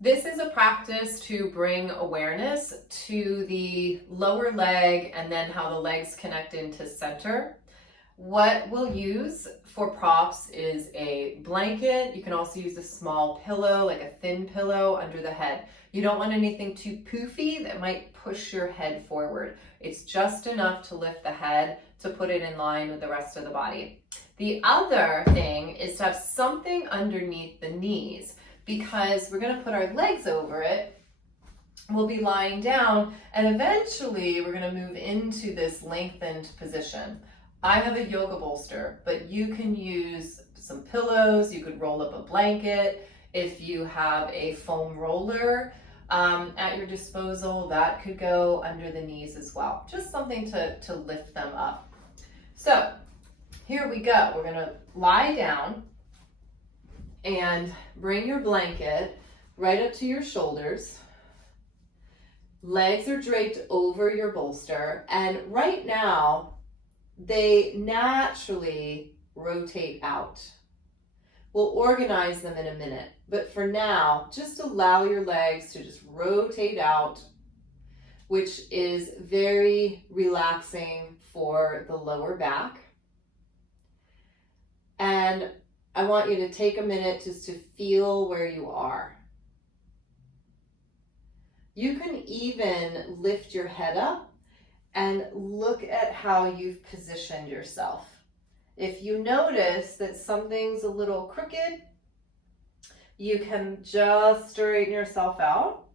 This is a practice to bring awareness to the lower leg and then how the legs connect into center. What we'll use for props is a blanket. You can also use a small pillow, like a thin pillow under the head. You don't want anything too poofy that might push your head forward. It's just enough to lift the head to put it in line with the rest of the body. The other thing is to have something underneath the knees, because we're going to put our legs over it. We'll be lying down, and eventually we're going to move into this lengthened position. I have a yoga bolster, but you can use some pillows. You could roll up a blanket. If you have a foam roller at your disposal, that could go under the knees as well. Just something to lift them up. So here we go. We're going to lie down and bring your blanket right up to your shoulders. Legs are draped over your bolster, and right now they naturally rotate out. We'll organize them in a minute, but for now, just allow your legs to just rotate out, which is very relaxing for the lower back. And I want you to take a minute just to feel where you are. You can even lift your head up and look at how you've positioned yourself. If you notice that something's a little crooked, you can just straighten yourself out.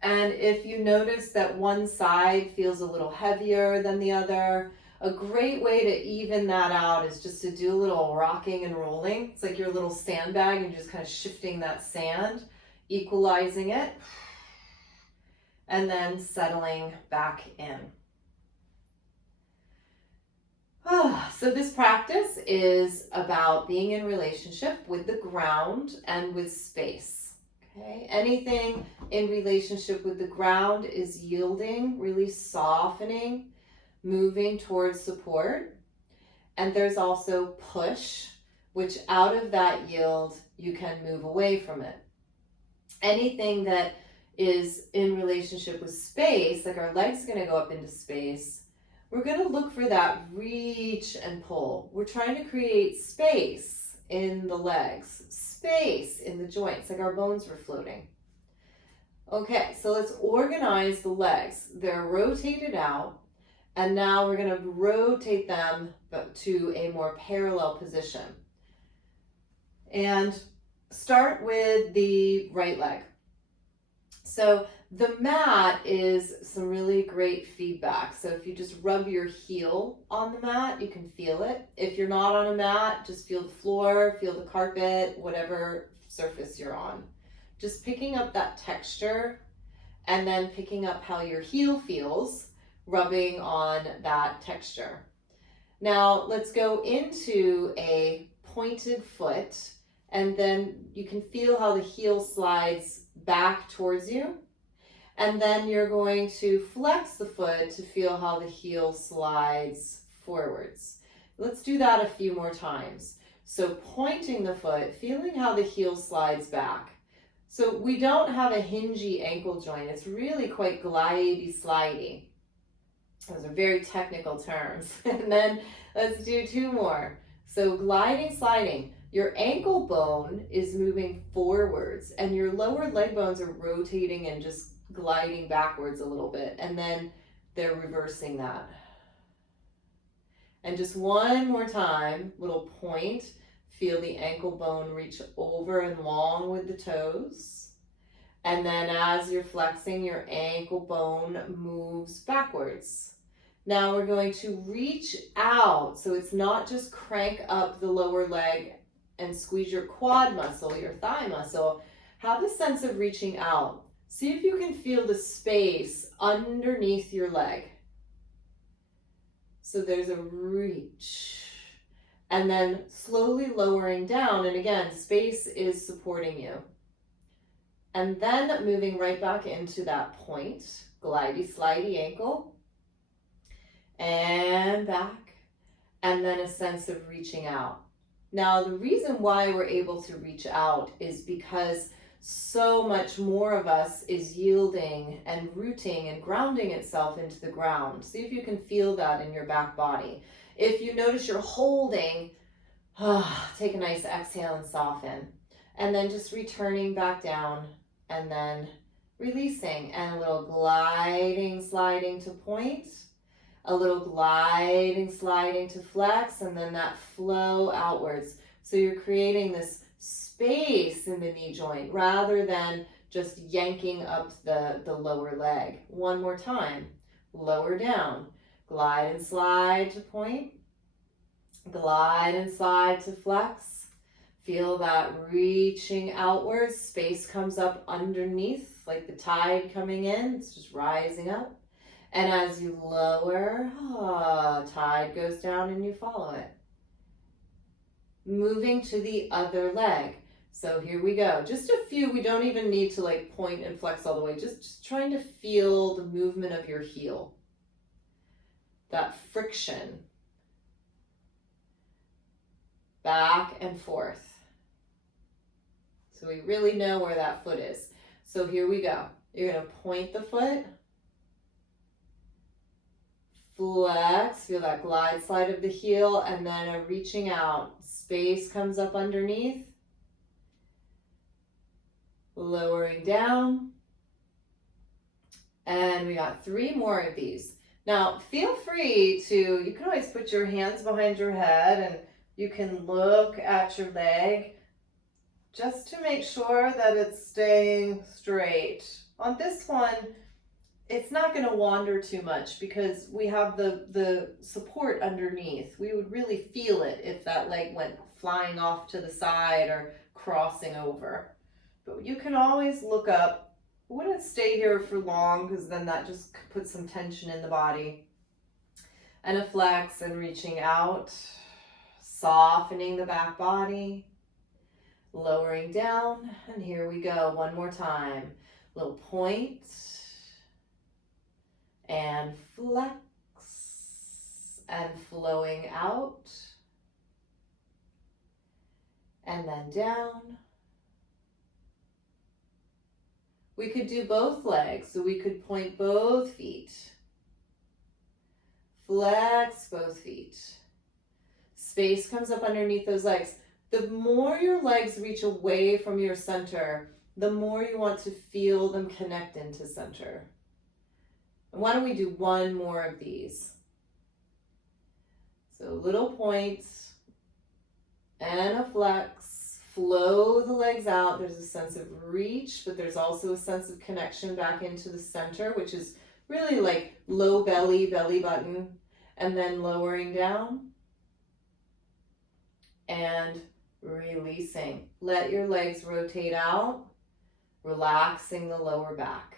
And if you notice that one side feels a little heavier than the other, a great way to even that out is just to do a little rocking and rolling. It's like your little sandbag and just kind of shifting that sand, equalizing it, and then settling back in. So this practice is about being in relationship with the ground and with space. Okay? Anything in relationship with the ground is yielding, really softening, moving towards support. And there's also push, which out of that yield, you can move away from it. Anything that is in relationship with space, like our legs are going to go up into space, we're going to look for that reach and pull. We're trying to create space in the legs, space in the joints, like our bones were floating. Okay, so let's organize the legs. They're rotated out, and now we're going to rotate them to a more parallel position. And start with the right leg. So the mat is some really great feedback. So if you just rub your heel on the mat, you can feel it. If you're not on a mat, just feel the floor, feel the carpet, whatever surface you're on. Just picking up that texture and then picking up how your heel feels, rubbing on that texture. Now let's go into a pointed foot, and then you can feel how the heel slides back towards you. And then you're going to flex the foot to feel how the heel slides forwards. Let's do that a few more times. So pointing the foot, feeling how the heel slides back. So we don't have a hingy ankle joint. It's really quite glidey, slidey. Those are very technical terms. And then let's do two more. So gliding, sliding. Your ankle bone is moving forwards and your lower leg bones are rotating and just gliding backwards a little bit, and then they're reversing that. And just one more time, little point, feel the ankle bone reach over and long with the toes. And then as you're flexing, your ankle bone moves backwards. Now we're going to reach out, so it's not just crank up the lower leg and squeeze your quad muscle, your thigh muscle. Have a sense of reaching out. See if you can feel the space underneath your leg. So there's a reach. And then slowly lowering down, and again, space is supporting you. And then moving right back into that point, glidey, slidey ankle. And back. And then a sense of reaching out. Now, the reason why we're able to reach out is because so much more of us is yielding and rooting and grounding itself into the ground. See if you can feel that in your back body. If you notice you're holding, take a nice exhale and soften. And then just returning back down and then releasing, and a little gliding, sliding to point, a little gliding, sliding to flex, and then that flow outwards. So you're creating this space in the knee joint rather than just yanking up the lower leg. One more time, lower down, glide and slide to point, glide and slide to flex. Feel that reaching outwards, space comes up underneath, like the tide coming in, it's just rising up. And as you lower, tide goes down and you follow it. Moving to the other leg. So here we go. Just a few, we don't even need to like point and flex all the way, just trying to feel the movement of your heel. That friction. Back and forth. So we really know where that foot is. So here we go. You're going to point the foot. Flex, feel that glide slide of the heel, and then a reaching out. Space comes up underneath. Lowering down. And we got 3 more of these. Now, feel free to, you can always put your hands behind your head and you can look at your leg just to make sure that it's staying straight. On this one, it's not going to wander too much because we have the support underneath. We would really feel it if that leg went flying off to the side or crossing over. But you can always look up. I wouldn't stay here for long because then that just puts some tension in the body. And a flex and reaching out, softening the back body, lowering down, and here we go. One more time. Little point and flex and flowing out and then down. We could do both legs, so we could point both feet. Flex both feet. Space comes up underneath those legs. The more your legs reach away from your center, the more you want to feel them connect into center. And why don't we do 1 more of these? So little points and a flex. Flow the legs out. There's a sense of reach, but there's also a sense of connection back into the center, which is really like low belly, belly button, and then lowering down and releasing. Let your legs rotate out, relaxing the lower back.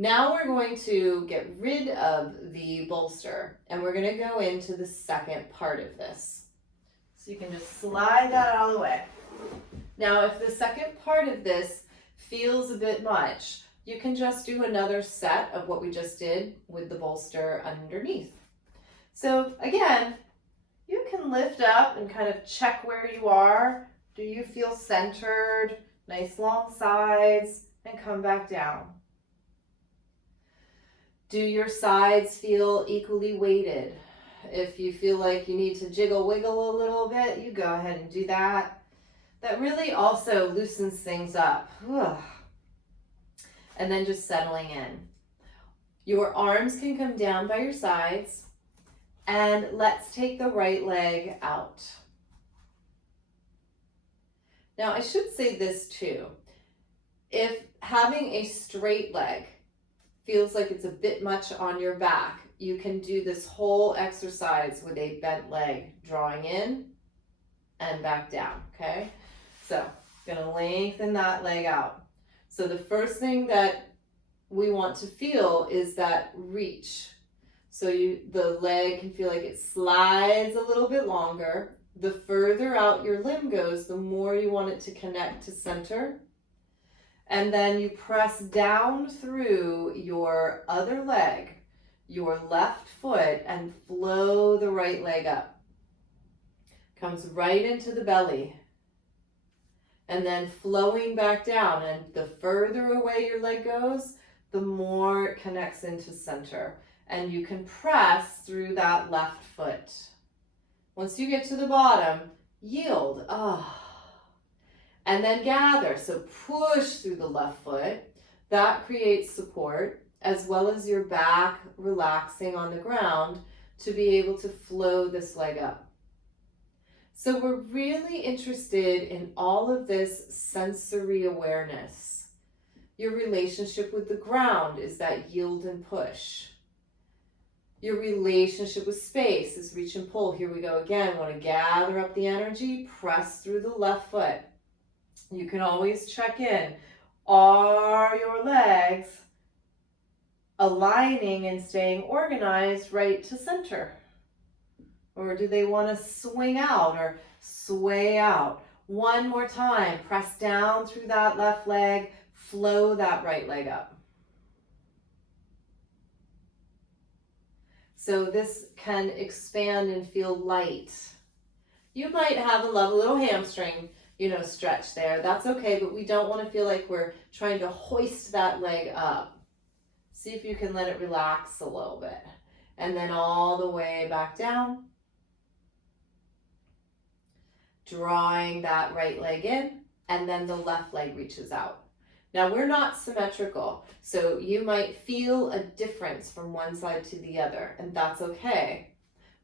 Now we're going to get rid of the bolster and we're going to go into the second part of this. So you can just slide that out of the way. Now if the second part of this feels a bit much, you can just do another set of what we just did with the bolster underneath. So again, you can lift up and kind of check where you are. Do you feel centered? Nice long sides, and come back down. Do your sides feel equally weighted? If you feel like you need to jiggle wiggle a little bit, you go ahead and do that. That really also loosens things up. And then just settling in. Your arms can come down by your sides. And let's take the right leg out. Now I should say this too. If having a straight leg feels like it's a bit much on your back, you can do this whole exercise with a bent leg, drawing in and back down, okay? So, gonna lengthen that leg out. So the first thing that we want to feel is that reach. So the leg can feel like it slides a little bit longer. The further out your limb goes, the more you want it to connect to center. And then you press down through your other leg, your left foot, and flow the right leg up. comes right into the belly, and then flowing back down. And the further away your leg goes, the more it connects into center. And you can press through that left foot. Once you get to the bottom, yield. And then gather. So push through the left foot. That creates support, as well as your back relaxing on the ground to be able to flow this leg up. So we're really interested in all of this sensory awareness. Your relationship with the ground is that yield and push. Your relationship with space is reach and pull. Here we go again. Want to gather up the energy, press through the left foot. You can always check in. Are your legs aligning and staying organized right to center? Or do they want to swing out or sway out? One more time. Press down through that left leg. Flow that right leg up. So this can expand and feel light. You might have a little hamstring, stretch there. That's okay, but we don't want to feel like we're trying to hoist that leg up. See if you can let it relax a little bit. And then all the way back down. Drawing that right leg in, and then the left leg reaches out. Now we're not symmetrical, so you might feel a difference from one side to the other, and that's okay.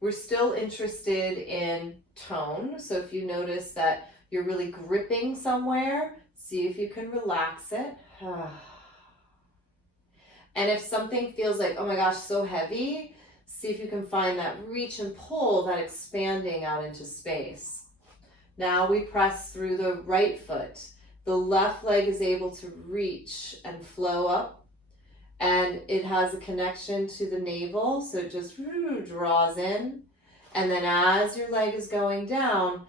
We're still interested in tone, so if you notice that you're really gripping somewhere, see if you can relax it. And if something feels like, oh my gosh, so heavy, see if you can find that reach and pull, that expanding out into space. Now we press through the right foot. The left leg is able to reach and flow up, and it has a connection to the navel, so it just draws in. And then as your leg is going down,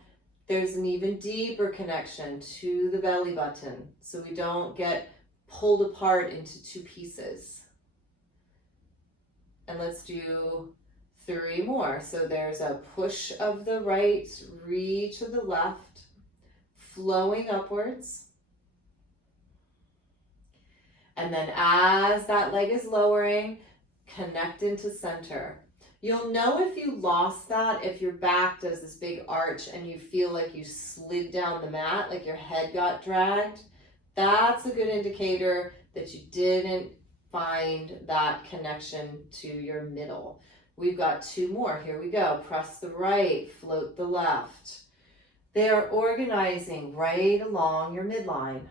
there's an even deeper connection to the belly button, so we don't get pulled apart into two pieces. And let's do 3 more. So there's a push of the right, reach of the left, flowing upwards. And then as that leg is lowering, connect into center. You'll know if you lost that if your back does this big arch and you feel like you slid down the mat, like your head got dragged. That's a good indicator that you didn't find that connection to your middle. We've got 2 more. Here we go. Press the right, float the left. They are organizing right along your midline.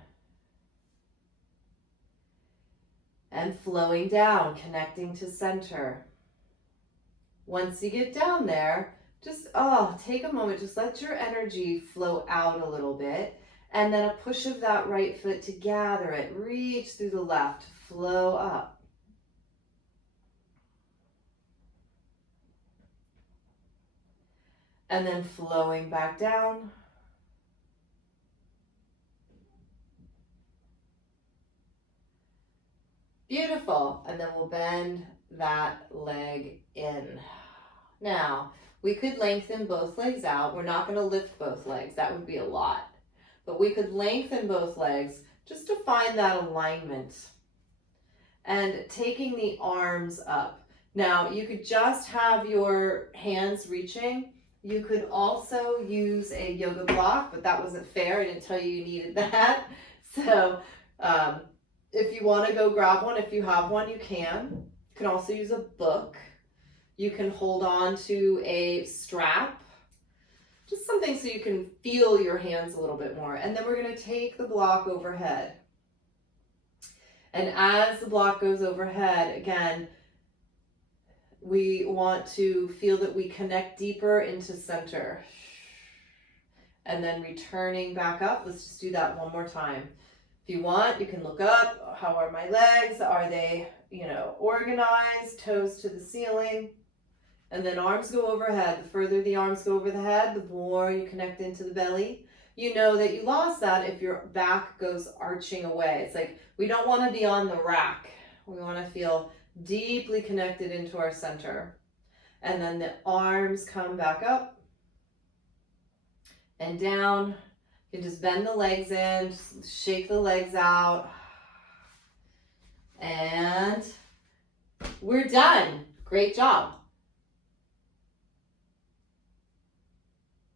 And flowing down, connecting to center. Once you get down there, just take a moment, just let your energy flow out a little bit. And then a push of that right foot to gather it. Reach through the left, flow up. And then flowing back down. Beautiful. And then we'll bend that leg in. Now, we could lengthen both legs out. We're not going to lift both legs. That would be a lot. But we could lengthen both legs just to find that alignment. And taking the arms up. Now, you could just have your hands reaching. You could also use a yoga block, but that wasn't fair. I didn't tell you you needed that. So if you want to go grab one, if you have one, you can. You can also use a book. You can hold on to a strap. Just something so you can feel your hands a little bit more. And then we're going to take the block overhead. And as the block goes overhead, again, we want to feel that we connect deeper into center. And then returning back up. Let's just do that one more time. If you want, you can look up. How are my legs? Are they, organized? Toes to the ceiling. And then arms go overhead. The further the arms go over the head, the more you connect into the belly. You know that you lost that if your back goes arching away. It's like we don't want to be on the rack. We want to feel deeply connected into our center. And then the arms come back up. and down. You can just bend the legs in, just shake the legs out. And we're done. Great job.